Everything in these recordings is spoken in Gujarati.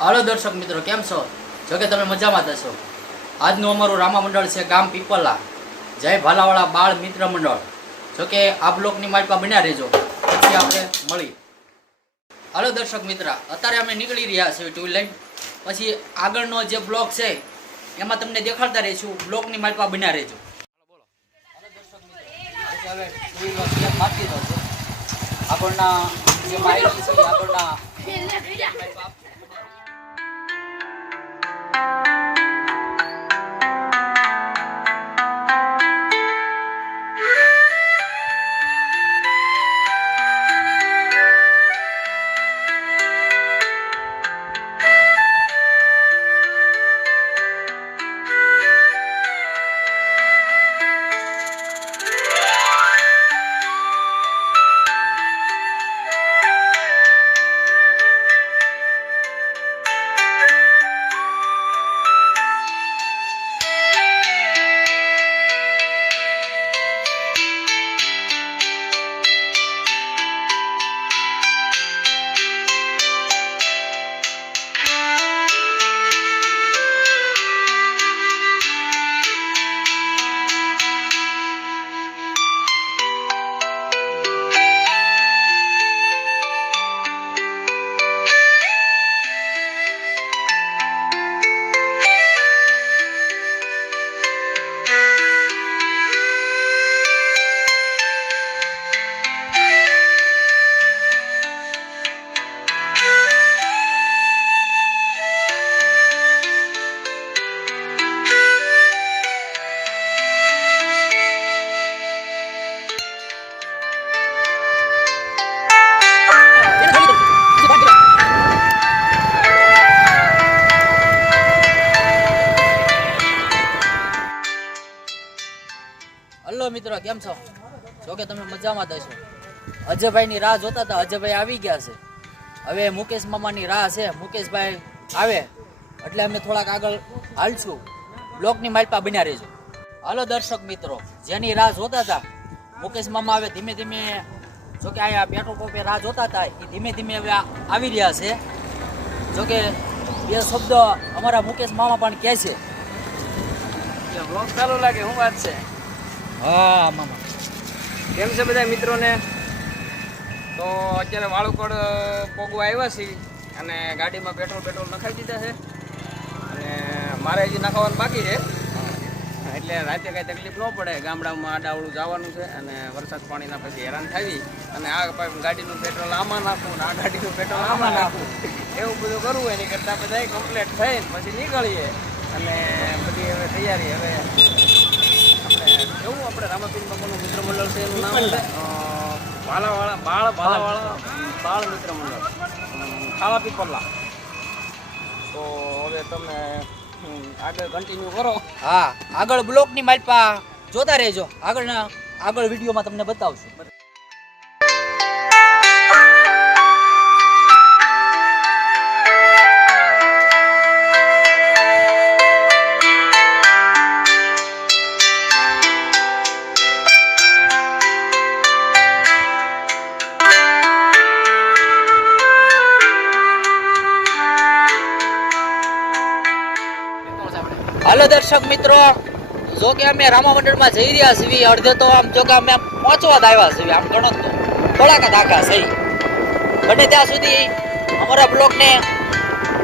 હાલો દર્શક મિત્રો, કેમ છો? જો કે તમે મજામાં જ હશો. આજનું અમારું રામા મંડળ છે ગામ પીપલા, જય ભાલાવાળા બાળ મિત્ર મંડળ. જો કે આ બ્લોકની માલિકા બન્યા રહેજો, પછી આપણે મળી. હાલો દર્શક મિત્ર, અત્યારે અમે નીકળી રહ્યા છીએ ટુ વ્હીલ લઈને. પછી આગળનો જે બ્લોક છે એમાં તમને દેખાડતા રહીશું. બ્લોકની માલિકા બન્યા રહેજો. બોલો. હાલો દર્શક મિત્રો, હવે ટુ વ્હીલર સ્ટેપ મારી દીધો છે. આગળના જે માહિતી છે આગળના મિત્રો કેમ છો? જો કે તમે મજામાં જ હશો. અજયભાઈની રાહ જોતા હતા. અજયભાઈ આવી ગયા છે. હવે મુકેશ મામાની રાહ છે. મુકેશભાઈ આવે એટલે અમે થોડાક આગળ હાલશું. બ્લોકની માલપા બન્યા રહેજો. હાલો દર્શક મિત્રો, જેની રાહ જોતા હતા મુકેશ મામા હવે ધીમે ધીમે, જો કે અહીંયા પેટ્રોલ પંપે રાહ જોતા હતા એ ધીમે ધીમે હવે આવી રહ્યા છે. જો કે બે શબ્દ અમારા મુકેશ મામા પણ કહે છે. બ્લોગ ચાલુ લાગે, શું વાત છે? હા મામા, કેમ છે બધા મિત્રોને? તો અત્યારે વાળુકડ પોગવા આવ્યા છીએ અને ગાડીમાં પેટ્રોલ નખાવી દીધા છે અને મારે હજી નાખવાનું બાકી છે. એટલે રાતે કાંઈ તકલીફ ન પડે. ગામડામાં આડાવડું જવાનું છે અને વરસાદ પાણીના પછી હેરાન થાવી અને આ ગાડીનું પેટ્રોલ આમાં નાખવું ને આ ગાડીનું પેટ્રોલ આમાં નાખવું, એવું બધું કરવું. એની કરતાં બધા કમ્પ્લીટ થઈને પછી નીકળીએ અને બધી હવે તૈયારી. હવે એવું આપણે રામાપીર બાપાનું મિત્ર મંડળ છે, એનું નામ છે ભાલાવાળા બાળ મિત્ર મંડળ ખાવા પીપલા. તો હવે તમે આગળ કન્ટિન્યુ કરો. હા, આગળ બ્લોકની માલપા જોતા રહેજો. આગળ વિડીયોમાં તમને બતાવશું. હાલો દર્શક મિત્રો, જો કે અમે રામા મંડળમાં જઈ રહ્યા છીએ. અડધે તો આમ જો કે અમે પહોંચવા જ આવ્યા છીએ. આમ ગણો તો થોડાક ધાકા છે. બને ત્યાં સુધી અમારા બ્લોગને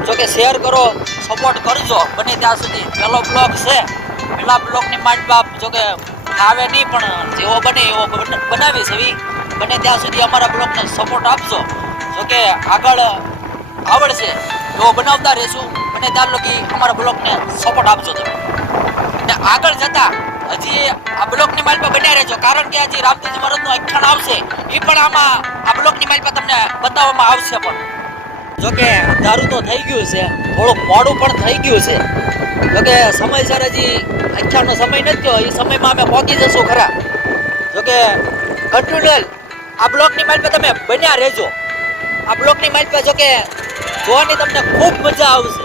જો કે શેર કરો, સપોર્ટ કરજો. બને ત્યાં સુધી પહેલો બ્લોગ છે. પહેલા બ્લોગની માલપા જો કે આવે નહીં, પણ જેવો બને એવો બનાવી છે. બને ત્યાં સુધી અમારા બ્લોગને સપોર્ટ આપજો. જો કે આગળ આવડશે એવો બનાવતા રહેશું. અને ત્યાં લગી અમારા બ્લોકને સપોર્ટ આપજો તમે. અને આગળ જતા હજી આ બ્લોકની માલપા બન્યા રહેજો, કારણ કે હજી રામતીજી મહારાજનું આખ્યાન આવશે. એ પણ આમાં આ બ્લોકની માલપા તમને બતાવવામાં આવશે. પણ જો કે દારૂ તો થઈ ગયું છે, થોડુંક મોડું પણ થઈ ગયું છે. જો કે સમયસર હજી આખ્યાનનો સમય નથી થયો. એ સમયમાં અમે પહોંચી જશું ખરા. જો કે કન્ટિન્યુઅલ આ બ્લોકની માલપા તમે બન્યા રહેજો. આ બ્લોકની માલપા જો કે જોવાની તમને ખૂબ મજા આવશે.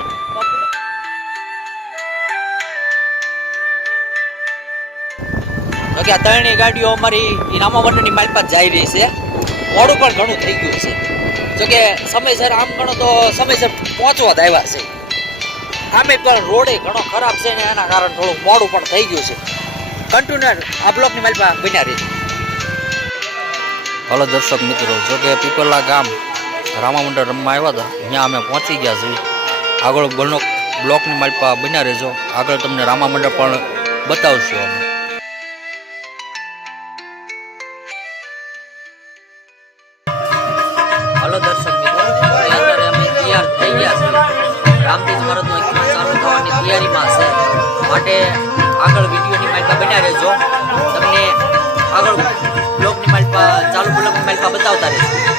કે આ ત્રણેય ગાડીઓ અમારી રામા મંડળની માલપા જઈ રહી છે. મોડું પણ ઘણું થઈ ગયું છે. જોકે સમયસર આમ ગણો તો સમયસર પહોંચવા જ આવ્યા છે. આમે પણ રોડે ઘણો ખરાબ છે ને એના કારણે થોડુંક મોડું પણ થઈ ગયું છે. કન્ટિન્યુઅર આ બ્લોકની માલપા બન્યા રહી. હલો દર્શક મિત્રો, જો કે પીપલા ગામ રામા મંડળ રમવા આવ્યા હતા, અહીંયા અમે પહોંચી ગયા છીએ. આગળ બ્લોકની માલપા બન્યા રહેજો, આગળ તમને રામા મંડળ પણ બતાવશું અમે. હલો દર્શક મિત્રો, અત્યારે અમે તૈયાર થઈ ગયા છીએ. રામતીજ મહારાજનો ઇતિહાસ ચાલુ થવાની તૈયારીમાં છે, માટે આગળ વિડીયોની માલપા બન્યા રહેજો. તમને આગળ બ્લોકની માલપા ચાલુ બ્લોકની માલપા બતાવતા રહેજો.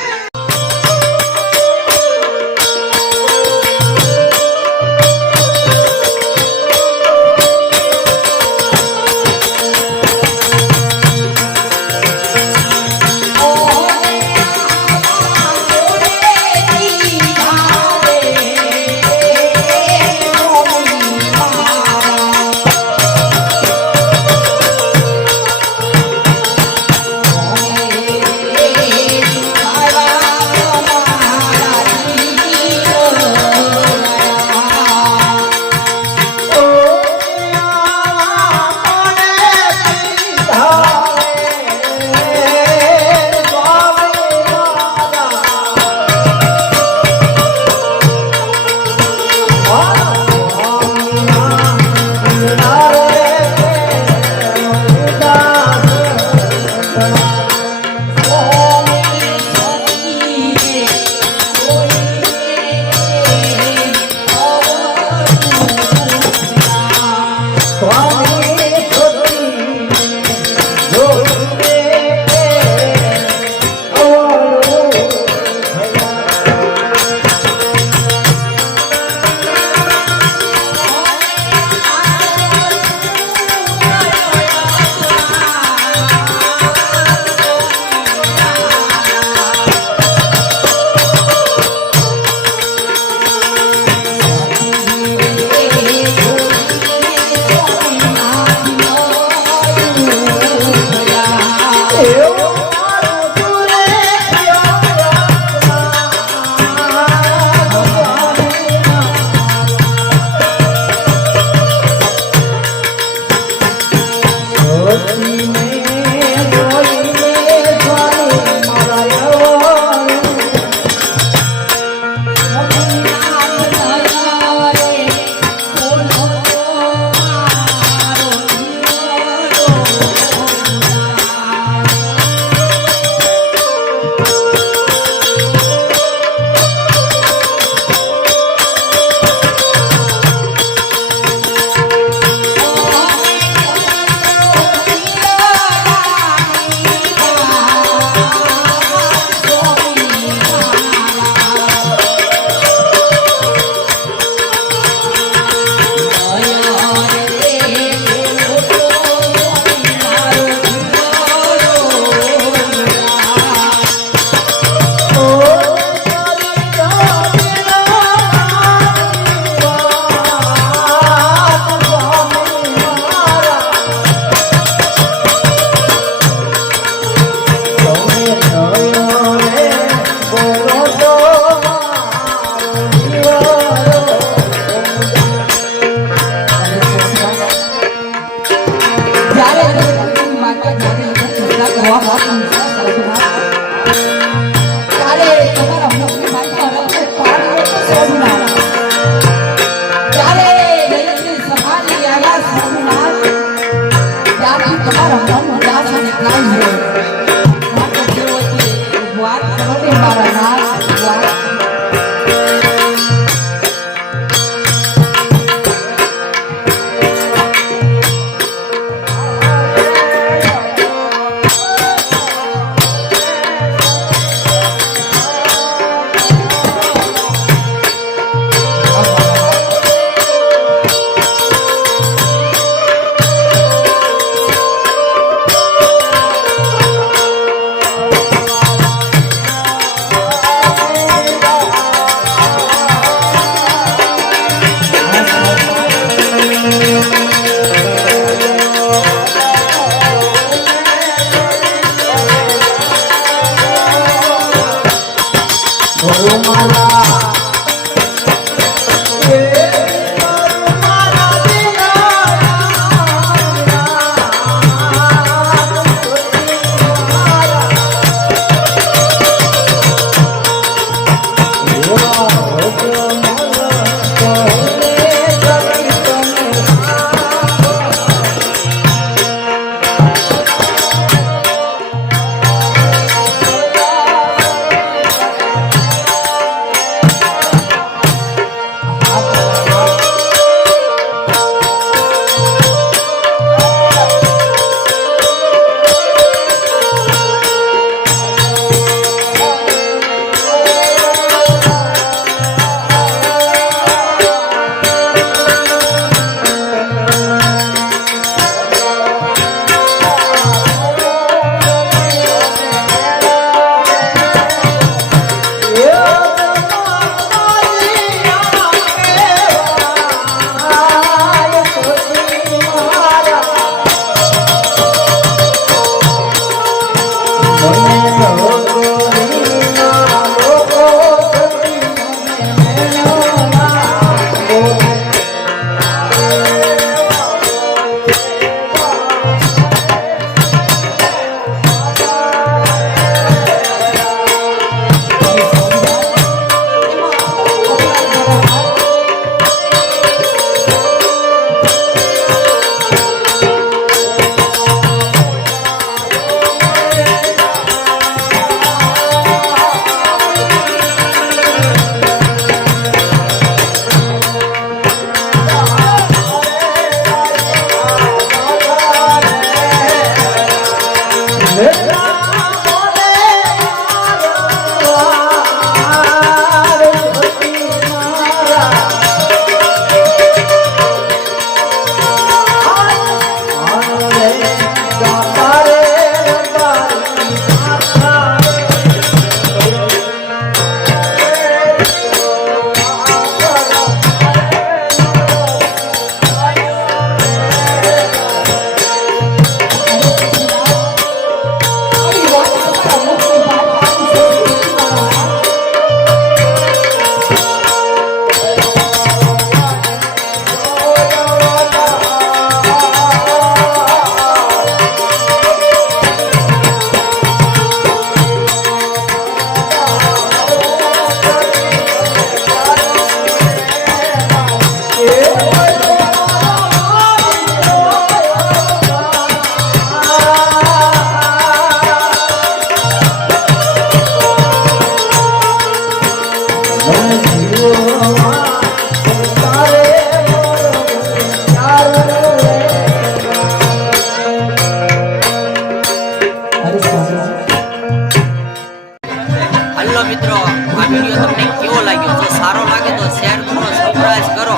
હલો મિત્રો, આ વિડીયો તમને કેવો લાગ્યો? જો સારો લાગે તો શેર કરો, સબસ્ક્રાઇબ કરો.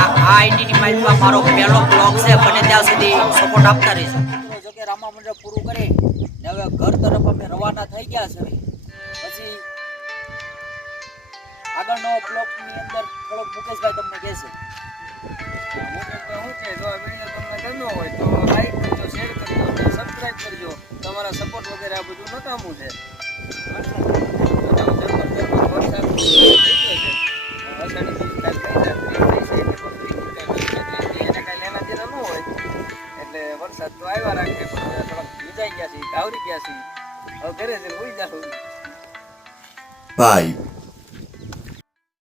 આ આઈડીની માઇલમાં મારો પહેલો બ્લોગ છે, બને ત્યાં સુધી સપોર્ટ આપતા રહીશું. જો કે રામા મંડળ પૂરું કરી ને હવે ઘર તરફ અમે રવાના થઈ ગયા છે. પછી આગળનો બ્લોગની અંદર થોડોક મુકેશભાઈ તમને કહેશે. હું છે જો આ વિડીયો તમને ગમ્યો હોય તો લાઈક કરજો, શેર કરજો અને સબસ્ક્રાઇબ કરજો. તમારા સપોર્ટ વગેરે આ બધું નકામું છે. વરસાદ તો આવ્યા રાખે પણ થોડાક ભીજાઈ ગયા છે, કાવરી ગયા છે. હવે ઘરે જઈને હોઈ જાવ. 5